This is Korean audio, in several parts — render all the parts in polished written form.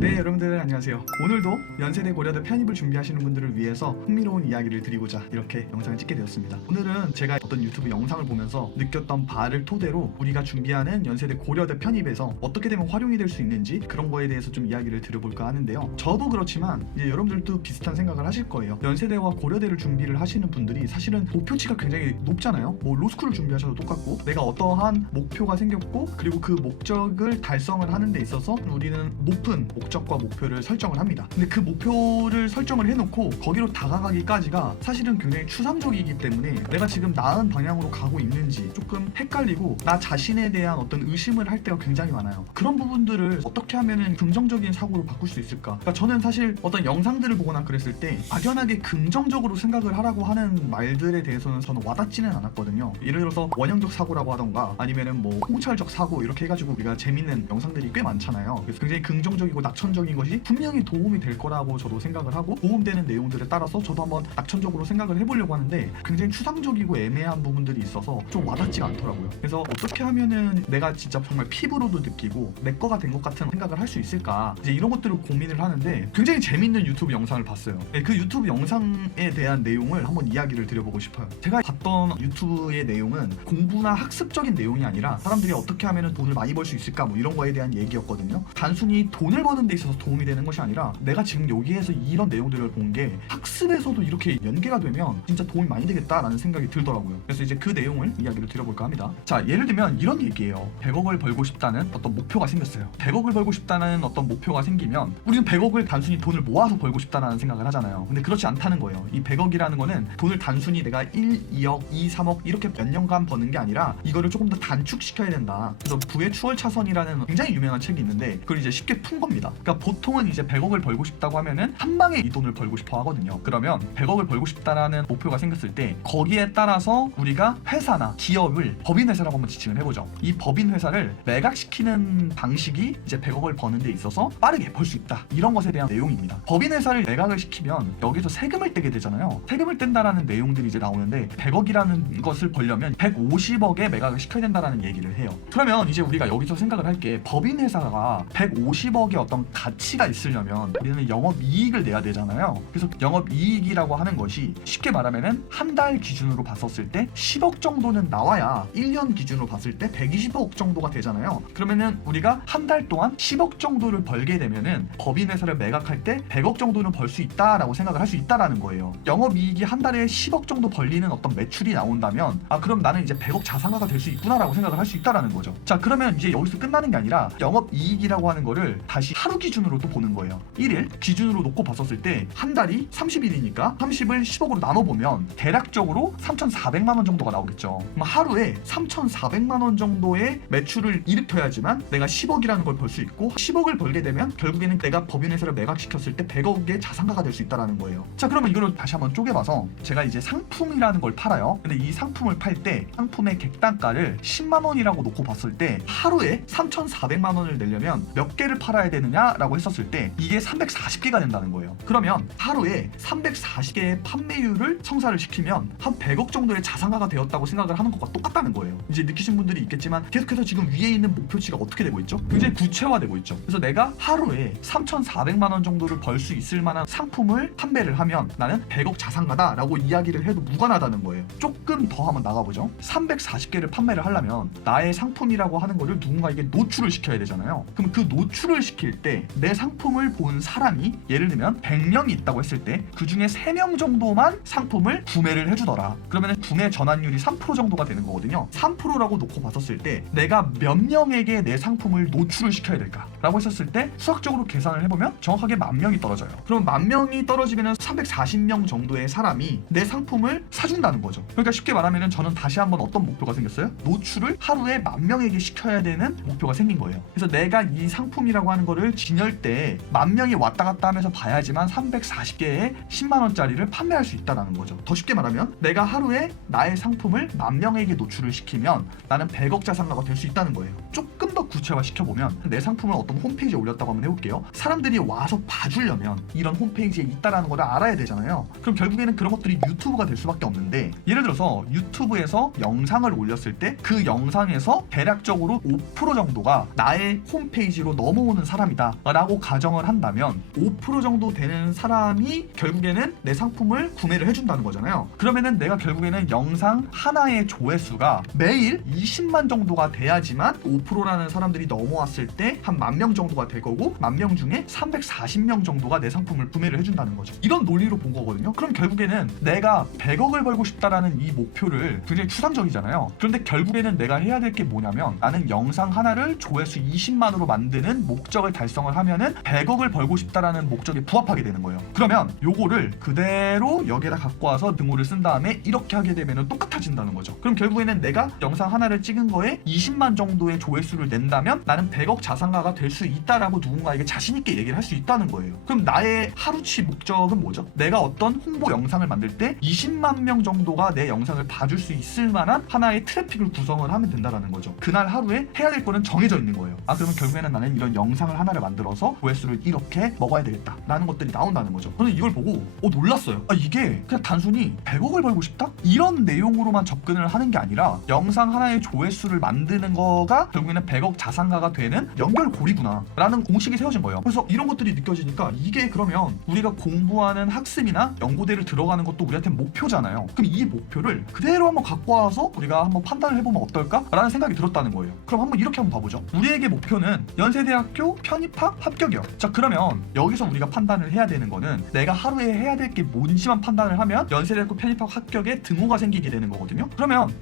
네, 여러분들 안녕하세요. 오늘도 연세대 고려대 편입을 준비하시는 분들을 위해서 흥미로운 이야기를 드리고자 이렇게 영상을 찍게 되었습니다. 오늘은 제가 어떤 유튜브 영상을 보면서 느꼈던 바를 토대로 우리가 준비하는 연세대 고려대 편입에서 어떻게 되면 활용이 될 수 있는지 그런 거에 대해서 좀 이야기를 드려볼까 하는데요. 저도 그렇지만 이제 여러분들도 비슷한 생각을 하실 거예요. 연세대와 고려대를 준비를 하시는 분들이 사실은 목표치가 굉장히 높잖아요. 뭐 로스쿨을 준비하셔도 똑같고, 내가 어떠한 목표가 생겼고 그리고 그 목적을 달성을 하는 데 있어서 우리는 높은 목적과 목표를 설정을 합니다. 근데 그 목표를 설정을 해놓고 거기로 다가가기까지가 사실은 굉장히 추상적이기 때문에 내가 지금 나은 방향으로 가고 있는지 조금 헷갈리고 나 자신에 대한 어떤 의심을 할 때가 굉장히 많아요. 그런 부분들을 어떻게 하면 긍정적인 사고로 바꿀 수 있을까? 그러니까 저는 사실 어떤 영상들을 보거나 그랬을 때 막연하게 긍정적으로 생각을 하라고 하는 말들에 대해서는 저는 와닿지는 않았거든요. 예를 들어서 원형적 사고라고 하던가 아니면은 뭐 홍철적 사고 이렇게 해가지고 우리가 재밌는 영상들이 꽤 많잖아요. 그래서 굉장히 긍정적이고 낙천적인 것이 분명히 도움이 될 거라고 저도 생각을 하고, 도움되는 내용들에 따라서 저도 한번 낙천적으로 생각을 해보려고 하는데 굉장히 추상적이고 애매한 부분들이 있어서 좀 와닿지가 않더라고요. 그래서 어떻게 하면은 내가 진짜 정말 피부로도 느끼고 내 거가 된 것 같은 생각을 할 수 있을까, 이제 이런 것들을 고민을 하는데 굉장히 재밌는 유튜브 영상을 봤어요. 그 유튜브 영상에 대한 내용을 한번 이야기를 드려보고 싶어요. 제가 봤던 유튜브의 내용은 공부나 학습적인 내용이 아니라 사람들이 어떻게 하면 돈을 많이 벌 수 있을까 뭐 이런 거에 대한 얘기였거든요. 단순히 돈을 버는 데 있어서 도움이 되는 것이 아니라 내가 지금 여기에서 이런 내용들을 본 게 학습에서도 이렇게 연계가 되면 진짜 도움이 많이 되겠다라는 생각이 들더라고요. 그래서 이제 그 내용을 이야기를 드려볼까 합니다. 자, 예를 들면 이런 얘기예요. 100억을 벌고 싶다는 어떤 목표가 생겼어요. 100억을 벌고 싶다는 어떤 목표가 생기면 우리는 100억을 단순히 돈을 모아서 벌고 싶다는 생각을 하잖아요. 근데 그렇지 않다는 거예요. 이 100억이라는 거는 돈을 단순히 내가 1, 2억, 2, 3억 이렇게 몇 년간 버는 게 아니라 이거를 조금 더 단축시켜야 된다. 그래서 부의 추월차선이라는 굉장히 유명한 책이 있는데 그걸 이제 쉽게 푼 겁니다. 그러니까 보통은 이제 100억을 벌고 싶다고 하면은 한 방에 이 돈을 벌고 싶어 하거든요. 그러면 100억을 벌고 싶다라는 목표가 생겼을 때 거기에 따라서 우리가 회사나 기업을 법인회사라고 한번 지칭을 해보죠. 이 법인회사를 매각시키는 방식이 이제 100억을 버는 데 있어서 빠르게 벌 수 있다. 이런 것에 대한 내용입니다. 법인회사를 매각을 시키면 여기서 세금을 떼게 되잖아요. 세금을 뗀다라는 내용들이 이제 나오는데 100억이라는 것을 벌려면 150억에 매각을 시켜야 된다라는 얘기를 해요. 그러면 이제 우리가 여기서 생각을 할 게 법인회사가 150억의 어떤 가치가 있으려면 우리는 영업이익을 내야 되잖아요. 그래서 영업이익이라고 하는 것이 쉽게 말하면은 한 달 기준으로 봤었을 때 10억 정도는 나와야 1년 기준으로 봤을 때 120억 정도가 되잖아요. 그러면은 우리가 한 달 동안 10억 정도를 벌게 되면은 법인회사를 매각할 때 100억 정도는 벌 수 있다라고 생각을 할 수 있다라는 거예요. 영업이익이 한 달에 10억 정도 벌리는 어떤 매출이 나온다면 그럼 나는 이제 100억 자산가가 될 수 있구나라고 생각을 할 수 있다라는 거죠. 자, 그러면 이제 여기서 끝나는 게 아니라 영업이익이라고 하는 거를 다시 하루 기준으로 또 보는 거예요. 1일 기준으로 놓고 봤었을 때 한 달이 30일이니까 30을 10억으로 나눠보면 대략적으로 3,400만 원 정도가 나오겠죠. 그럼 하루에 3,400만 원 정도의 매출을 일으켜야지만 내가 10억이라는 걸 벌 수 있고, 10억을 벌게 되면 결국에는 내가 법인회사를 매각시켰을 때 100억의 자산가가 될 수 있다는 거예요. 자, 그러면 이걸 다시 한번 쪼개봐서 제가 이제 상품이라는 걸 팔아요. 근데 이 상품을 팔 때 상품의 객단가를 10만 원이라고 놓고 봤을 때 하루에 3,400만 원을 내려면 몇 개를 팔아야 되느냐라고 했었을 때 이게 340개가 된다는 거예요. 그러면 하루에 340개의 판매율을 성사를 시키면 한 100억 정도의 자산가가 되었다고 생각을 하는 것과 똑같다는 거예요. 이제 느끼신 분들이 있겠지만 계속해서 지금 위에 있는 목표치가 어떻게 되고 있죠? 굉장히 구체화되고 있죠. 그래서 내가 하루에 3,400만 원 정도를 벌 수 있을 만한 상품을 판매를 하면 나는 100억 자산가다라고 이야기를 해도 무관하다는 거예요. 조금 더 한번 나가보죠. 340개를 판매를 하려면 나의 상품이라고 하는 거를 누군가에게 노출을 시켜야 되잖아요. 그럼 그 노출을 시킬 때 내 상품을 본 사람이 예를 들면 100명이 있다고 했을 때 그 중에 3명 정도만 상품을 구매를 해주더라. 그러면 구매 전환율이 3% 정도가 되는 거거든요. 3%라고 놓고 봤었을 때 내가 몇 명에게 내 상품을 노출을 시켜야 될까? 라고 했었을 때 수학적으로 계산을 해보면 정확하게 10,000명이 떨어져요. 그럼 10,000명이 떨어지면 340명 정도의 사람이 내 상품을 사준다는 거죠. 그러니까 쉽게 말하면 저는 다시 한번 어떤 목표가 생겼어요? 노출을 하루에 10,000명에게 시켜야 되는 목표가 생긴 거예요. 그래서 내가 이 상품이라고 하는 거를 진열때 10,000명이 왔다 갔다 하면서 봐야지만 340개의 10만 원짜리를 판매할 수 있다는 거죠. 더 쉽게 말하면 내가 하루에 나의 상품을 10,000명에게 노출을 시키면 나는 100억 자산가가 될 수 있다는 거예요. 조금 더 구체화 시켜보면 내 상품을 어떤 홈페이지에 올렸다고 한번 해볼게요. 사람들이 와서 봐주려면 이런 홈페이지에 있다라는 걸 알아야 되잖아요. 그럼 결국에는 그런 것들이 유튜브가 될 수밖에 없는데, 예를 들어서 유튜브에서 영상을 올렸을 때 그 영상에서 대략적으로 5% 정도가 나의 홈페이지로 넘어오는 사람이다 된다 라고 가정을 한다면 5% 정도 되는 사람이 결국에는 내 상품을 구매를 해준다는 거잖아요. 그러면은 내가 결국에는 영상 하나의 조회수가 매일 20만 정도가 돼야지만 5%라는 사람들이 넘어왔을 때 한 10,000명 정도가 될 거고 10,000명 중에 340명 정도가 내 상품을 구매를 해준다는 거죠. 이런 논리로 본 거거든요. 그럼 결국에는 내가 100억을 벌고 싶다라는 이 목표를 굉장히 추상적이잖아요. 그런데 결국에는 내가 해야 될 게 뭐냐면 나는 영상 하나를 조회수 20만으로 만드는 목적을 달성을 하면은 100억을 벌고 싶다라는 목적에 부합하게 되는 거예요. 그러면 요거를 그대로 여기에다 갖고 와서 등호를 쓴 다음에 이렇게 하게 되면 똑같아진다는 거죠. 그럼 결국에는 내가 영상 하나를 찍은 거에 20만 정도의 조회수를 낸다면 나는 100억 자산가가 될 수 있다라고 누군가에게 자신 있게 얘기를 할 수 있다는 거예요. 그럼 나의 하루치 목적은 뭐죠? 내가 어떤 홍보 영상을 만들 때 20만 명 정도가 내 영상을 봐줄 수 있을 만한 하나의 트래픽을 구성을 하면 된다라는 거죠. 그날 하루에 해야 될 거는 정해져 있는 거예요. 그러면 결국에는 나는 이런 영상을 하나를 만들어서 조회수를 이렇게 먹어야 되겠다 라는 것들이 나온다는 거죠. 저는 이걸 보고 놀랐어요. 이게 그냥 단순히 100억을 벌고 싶다? 이런 내용으로만 접근을 하는 게 아니라 영상 하나의 조회수를 만드는 거가 결국에는 100억 자산가가 되는 연결고리구나 라는 공식이 세워진 거예요. 그래서 이런 것들이 느껴지니까 이게 그러면 우리가 공부하는 학습이나 연구대를 들어가는 것도 우리한테 목표잖아요. 그럼 이 목표를 그대로 한번 갖고 와서 우리가 한번 판단을 해보면 어떨까? 라는 생각이 들었다는 거예요. 그럼 한번 이렇게 한번 봐보죠. 우리에게 목표는 연세대학교 편입학 합격이요. 자, 그러면 여기서 우리가 판단을 해야 되는 거는 내가 하루에 해야 될 게 뭔지만 판단을 하면 연세대학교 편입학 합격에 등호가 생기게 되는 거거든요. 그러면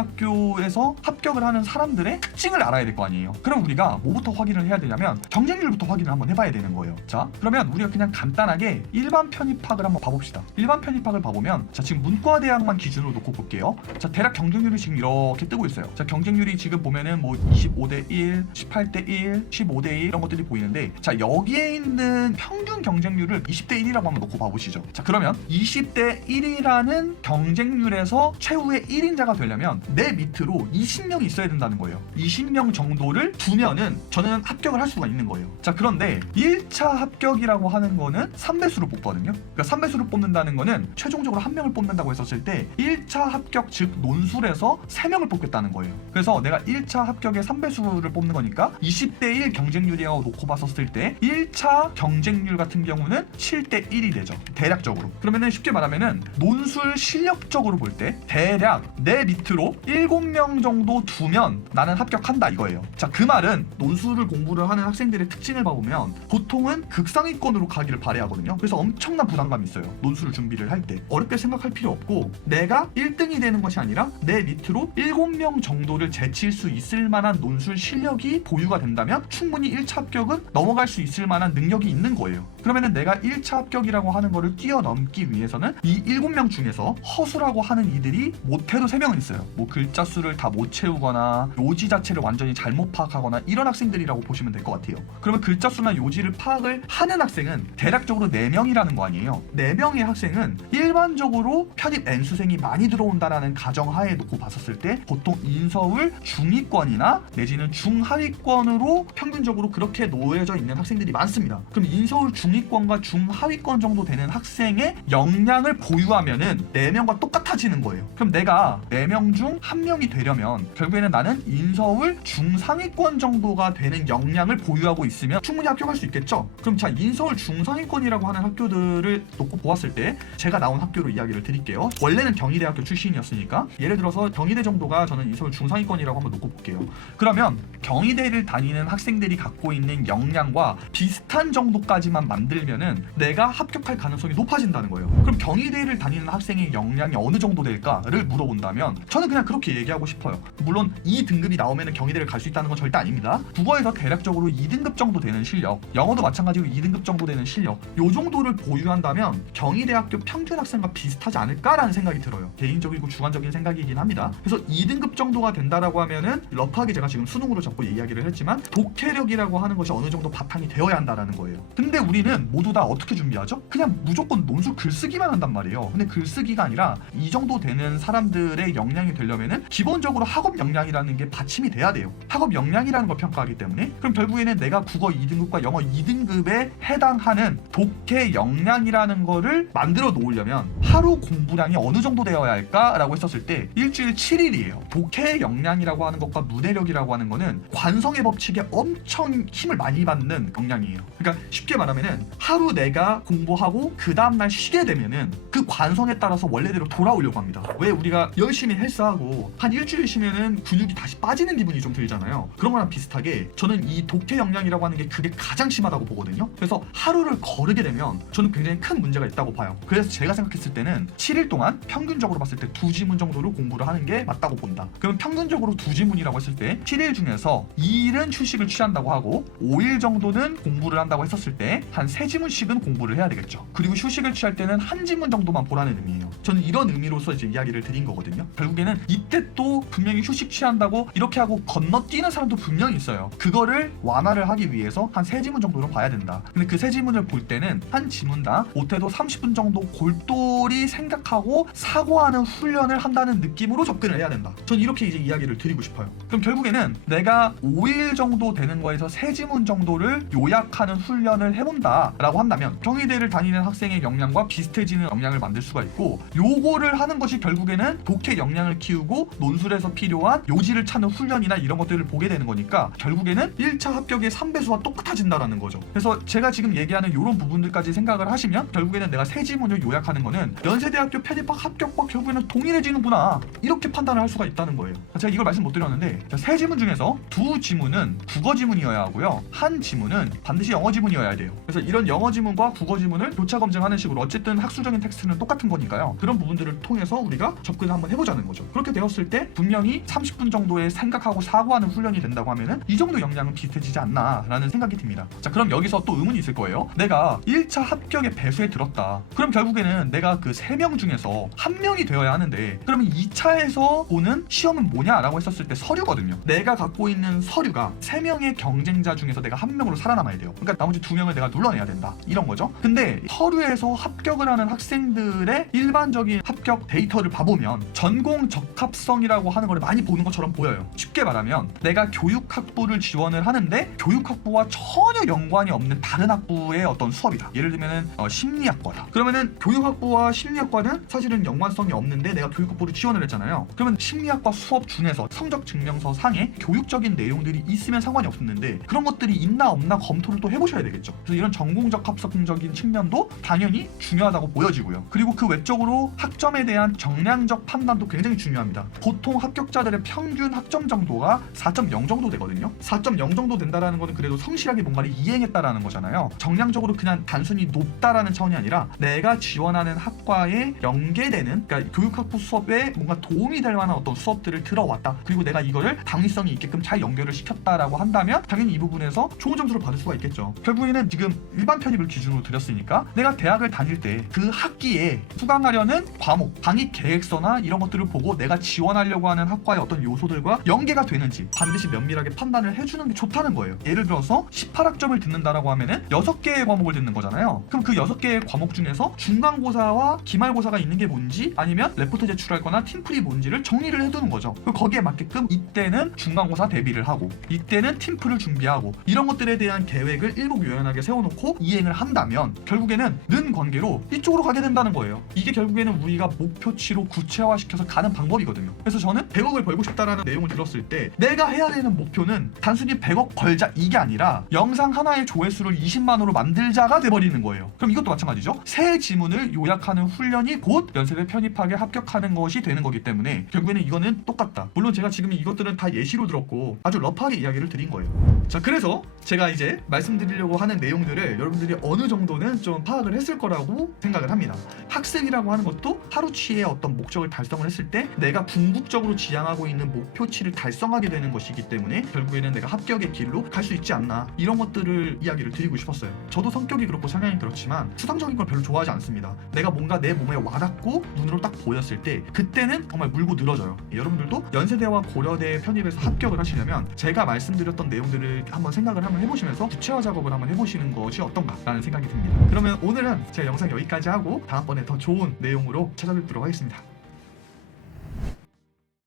연세대학교에서 합격을 하는 사람들의 특징을 알아야 될 거 아니에요. 그럼 우리가 뭐부터 확인을 해야 되냐면 경쟁률부터 확인을 한번 해봐야 되는 거예요. 자, 그러면 우리가 그냥 간단하게 일반 편입학을 한번 봐봅시다. 일반 편입학을 봐보면 자, 지금 문과대학만 기준으로 놓고 볼게요. 자, 대략 경쟁률이 지금 이렇게 뜨고 있어요. 자, 경쟁률이 지금 보면은 뭐 25대 1, 18대 1, 15대 1 이런 것들이 보이는데 자, 여기에 있는 평균 경쟁률을 20대 1이라고 한번 놓고 봐보시죠. 자, 그러면 20대 1이라는 경쟁률에서 최후의 1인자가 되려면 내 밑으로 20명이 있어야 된다는 거예요. 20명 정도를 두면은 저는 합격을 할 수가 있는 거예요. 자, 그런데 1차 합격이라고 하는 거는 3배수를 뽑거든요. 그러니까 3배수를 뽑는다는 거는 최종적으로 한 명을 뽑는다고 했었을 때 1차 합격 즉 논술에서 3명을 뽑겠다는 거예요. 그래서 내가 1차 합격의 3배수를 뽑는 거니까 20대 1 경쟁률이라고 놓고 봤었을 때 1차 경쟁률 같은 경우는 7대 1이 되죠. 대략적으로. 그러면은 쉽게 말하면은 논술 실력적으로 볼 때 대략 내 밑으로 7명 정도 두면 나는 합격한다 이거예요. 자, 그 말은 논술을 공부를 하는 학생들의 특징을 봐보면 보통은 극상위권으로 가기를 바라거든요. 그래서 엄청난 부담감이 있어요. 논술을 준비를 할 때. 어렵게 생각할 필요 없고 내가 1등이 되는 것이 아니라 내 밑으로 7명 정도를 제칠 수 있을 만한 논술 실력이 보유가 된다면 충분히 1차 합격은 넘어갈 수 있을 만한 능력이 있는 거예요. 그러면은 내가 1차 합격이라고 하는 거를 뛰어넘기 위해서는 이 7명 중에서 허수라고 하는 이들이 못해도 3명은 있어요. 뭐 글자 수를 다 못 채우거나 요지 자체를 완전히 잘못 파악하거나 이런 학생들이라고 보시면 될 것 같아요. 그러면 글자 수나 요지를 파악을 하는 학생은 대략적으로 4명이라는 거 아니에요. 4명의 학생은 일반적으로 편입 N수생이 많이 들어온다라는 가정하에 놓고 봤었을 때 보통 인서울 중위권이나 내지는 중하위권으로 평균적으로 그렇게 놓여져 있는 학생들이 많습니다. 그럼 인서울 중위권과 중하위권 정도 되는 학생의 역량을 보유하면은 4명과 똑같아지는 거예요. 그럼 내가 4명 중 1명이 되려면 결국에는 나는 인서울 중상위권 정도가 되는 역량을 보유하고 있으면 충분히 합격할 수 있겠죠. 그럼 자, 인서울 중상위권이라고 하는 학교들을 놓고 보았을 때 제가 나온 학교로 이야기를 드릴게요. 원래는 경희대학교 출신이었으니까 예를 들어서 경희대 정도가 저는 인서울 중상위권이라고 한번 놓고 볼게요. 그러면 경희대를 다니는 학생들이 갖고 있는 역량과 비슷한 정도까지만 만들면은 내가 합격할 가능성이 높아진다는 거예요. 그럼 경희대를 다니는 학생의 역량이 어느 정도 될까를 물어본다면 저는 그냥 그렇게 얘기하고 싶어요. 물론 2등급이 나오면 경희대를 갈 수 있다는 건 절대 아닙니다. 국어에서 대략적으로 2등급 정도 되는 실력, 영어도 마찬가지로 2등급 정도 되는 실력, 요 정도를 보유한다면 경희대학교 평균 학생과 비슷하지 않을까라는 생각이 들어요. 개인적이고 주관적인 생각이긴 합니다. 그래서 2등급 정도가 된다라고 하면은 러프하게 제가 지금 수능으로 잡고 이야기를 했지만 독해력이라고 하는 것이 어느 정도 바탕이 되어야 한다라는 거예요. 근데 우리는 모두 다 어떻게 준비하죠? 그냥 무조건 논술 글쓰기만 한단 말이에요. 근데 글쓰기가 아니라 이 정도 되는 사람들의 역량이 되려면은 기본적으로 학업 역량이라는 게 받침이 돼야 돼요. 학업 역량이라는 걸 평가하기 때문에. 그럼 결국에는 내가 국어 2등급과 영어 2등급에 해당하는 독해 역량이라는 거를 만들어 놓으려면 하루 공부량이 어느 정도 되어야 할까라고 했었을 때 일주일 7일이에요. 독해 역량이라고 하는 것과 문해력이라고 하는 거는 관성의 법칙에 엄청 힘을 많이 많이 받는 역량이에요. 그러니까 쉽게 말하면은 하루 내가 공부하고 그 다음날 쉬게 되면은 그 관성에 따라서 원래대로 돌아오려고 합니다. 왜 우리가 열심히 헬스하고 한 일주일 쉬면은 근육이 다시 빠지는 기분이 좀 들잖아요. 그런 거랑 비슷하게 저는 이 독해 역량이라고 하는 게 그게 가장 심하다고 보거든요. 그래서 하루를 거르게 되면 저는 굉장히 큰 문제가 있다고 봐요. 그래서 제가 생각했을 때는 7일 동안 평균적으로 봤을 때 2지문 정도를 공부를 하는 게 맞다고 본다. 그럼 평균적으로 2지문이라고 했을 때 7일 중에서 2일은 휴식을 취한다고 하고 5일 정도는 공부를 한다고 했었을 때 한 3지문씩은 공부를 해야 되겠죠. 그리고 휴식을 취할 때는 1지문 정도만 보라는 의미예요. 저는 이런 의미로서 이제 이야기를 드린 거거든요. 결국에는 이때 또 분명히 휴식 취한다고 이렇게 하고 건너뛰는 사람도 분명히 있어요. 그거를 완화를 하기 위해서 한 3지문 정도는 봐야 된다. 근데 그 3지문을 볼 때는 한 지문당 못해도 30분 정도 골똘히 생각하고 사고하는 훈련을 한다는 느낌으로 접근을 해야 된다. 전 이렇게 이제 이야기를 드리고 싶어요. 그럼 결국에는 내가 5일 정도 되는 거에서 3지문 정도를 요약하는 훈련을 해본다 라고 한다면 경희대를 다니는 학생의 역량과 비슷해지는 역량을 만들 수가 있고, 요거를 하는 것이 결국에는 독해 역량을 키우고 논술에서 필요한 요지를 찾는 훈련이나 이런 것들을 보게 되는 거니까 결국에는 1차 합격의 3배수와 똑같아진다라는 거죠. 그래서 제가 지금 얘기하는 이런 부분들까지 생각을 하시면 결국에는 내가 3지문을 요약하는 거는 연세대학교 편입학 합격과 결국에는 동일해지는구나, 이렇게 판단을 할 수가 있다는 거예요. 제가 이걸 말씀 못 드렸는데 3지문 중에서 2지문은 국어 지문이어야 하고요, 1지문은 반드시 영어 지문이어야 돼요. 그래서 이런 영어 지문과 국어 지문을 교차 검증하는 식으로 어쨌든 학술적인 텍스트는 똑같은 거니까요. 그런 부분들을 통해서 우리가 접근을 한번 해보자는 거죠. 그렇게 되었을 때 분명히 30분 정도의 생각하고 사고하는 훈련이 된다고 하면은 이 정도 역량은 비슷해지지 않나라는 생각이 듭니다. 자, 그럼 여기서 또 의문이 있을 거예요. 내가 1차 합격의 배수에 들었다. 그럼 결국에는 내가 그 3명 중에서 1명이 되어야 하는데 그러면 2차에서 오는 시험은 뭐냐라고 했었을 때 서류거든요. 내가 갖고 있는 서류가 3명의 경쟁자 중에서 내가 1명으로 살아남아야 돼요. 그러니까 나머지 2명을 내가 눌러내야 된다, 이런 거죠. 근데 서류에서 합격을 하는 학생들의 일반적인 합격 데이터를 봐보면 전공 적합성이라고 하는 걸 많이 보는 것처럼 보여요. 쉽게 말하면 내가 교육학부를 지원을 하는데 교육학부와 전혀 연관이 없는 다른 학부의 어떤 수업이다. 예를 들면은 심리학과다. 그러면은 교육학부와 심리학과는 사실은 연관성이 없는데 내가 교육학부를 지원을 했잖아요. 그러면 심리학과 수업 중에서 성적 증명서 상에 교육적인 내용들이 있으면 상관이 없었는데 그런 것들이 있나 없나 검토를 또 해보셔야 되겠죠. 그래서 이런 전공적 합성적인 측면도 당연히 중요하다고 보여지고요. 그리고 그 외적으로 학점에 대한 정량적 판단도 굉장히 중요합니다. 보통 합격자들의 평균 학점 정도가 4.0 정도 되거든요. 4.0 정도 된다라는 거는 그래도 성실하게 뭔가를 이행했다라는 거잖아요. 정량적으로 그냥 단순히 높다라는 차원이 아니라 내가 지원하는 학과에 연계되는, 그러니까 교육학부 수업에 뭔가 도움이 될 만한 어떤 수업들을 들어왔다. 그리고 내가 이거를 당위성이 있게끔 잘 연결을 시켰다라고 한다면 당연히 이 부분에서 좋은 점수를 받을 수가 있겠죠. 결국에는 지금 일반 편입을 기준으로 드렸으니까 내가 대학을 다닐 때 그 학기에 수강하려는 과목, 방입 계획서나 이런 것들을 보고 내가 지원하려고 하는 학과의 어떤 요소들과 연계가 되는지 반드시 면밀하게 판단을 해주는 게 좋다는 거예요. 예를 들어서 18학점을 듣는다라고 하면은 6개의 과목을 듣는 거잖아요. 그럼 그 6개의 과목 중에서 중간고사와 기말고사가 있는 게 뭔지, 아니면 레포트 제출할 거나 팀플이 뭔지를 정리를 해두는 거죠. 거기에 맞게끔 이때는 중간고사 대비를 하고 이때는 팀플을 준비하고 이런 것들에 대한 계획을 일목요연하게 세워놓고 이행을 한다면 결국에는 는 관계로 이쪽으로 가게 된다는 거예요. 이게 결국에는 우리가 목표치로 구체화시켜서 가는 방법이거든요. 그래서 저는 100억을 벌고 싶다라는 내용을 들었을 때 내가 해야 되는 목표는 단순히 100억 벌자 이게 아니라 영상 하나의 조회수를 20만으로 만들자가 돼버리는 거예요. 그럼 이것도 마찬가지죠. 새 지문을 요약하는 훈련이 곧 연세대 편입학에 합격하는 것이 되는 거기 때문에 결국에는 이거는 똑같다. 물론 제가 지금 이것들은 다 예시로 들었고 아주 러프하게 이야기를 드린 거예요. 자, 그래서 제가 이제 말씀드리려고 하는 내용들을 여러분들이 어느 정도는 좀 파악을 했을 거라고 생각을 합니다. 학생이라고 하는 것도 하루치의 어떤 목적을 달성을 했을 때 내가 궁극적으로 지향하고 있는 목표치를 달성하게 되는 것이기 때문에 결국에는 내가 합격의 길로 갈 수 있지 않나, 이런 것들을 이야기를 드리고 싶었어요. 저도 성격이 그렇고 성향이 그렇지만 수상적인 걸 별로 좋아하지 않습니다. 내가 뭔가 내 몸에 와닿고 눈으로 딱 보였을 때 그때는 정말 물고 늘어져요. 여러분들도 연세대와 고려대 편입에서 합격을 하시려면 제가 말씀드렸던 내용들을 한번 생각을 한번 해보시면서 구체화 작업을 한번 해보시는 것이 어떤가라는 생각이 듭니다. 그러면 오늘은 제가 영상 여기까지 하고 다음번에 더 좋은 내용으로 찾아뵙도록 하겠습니다.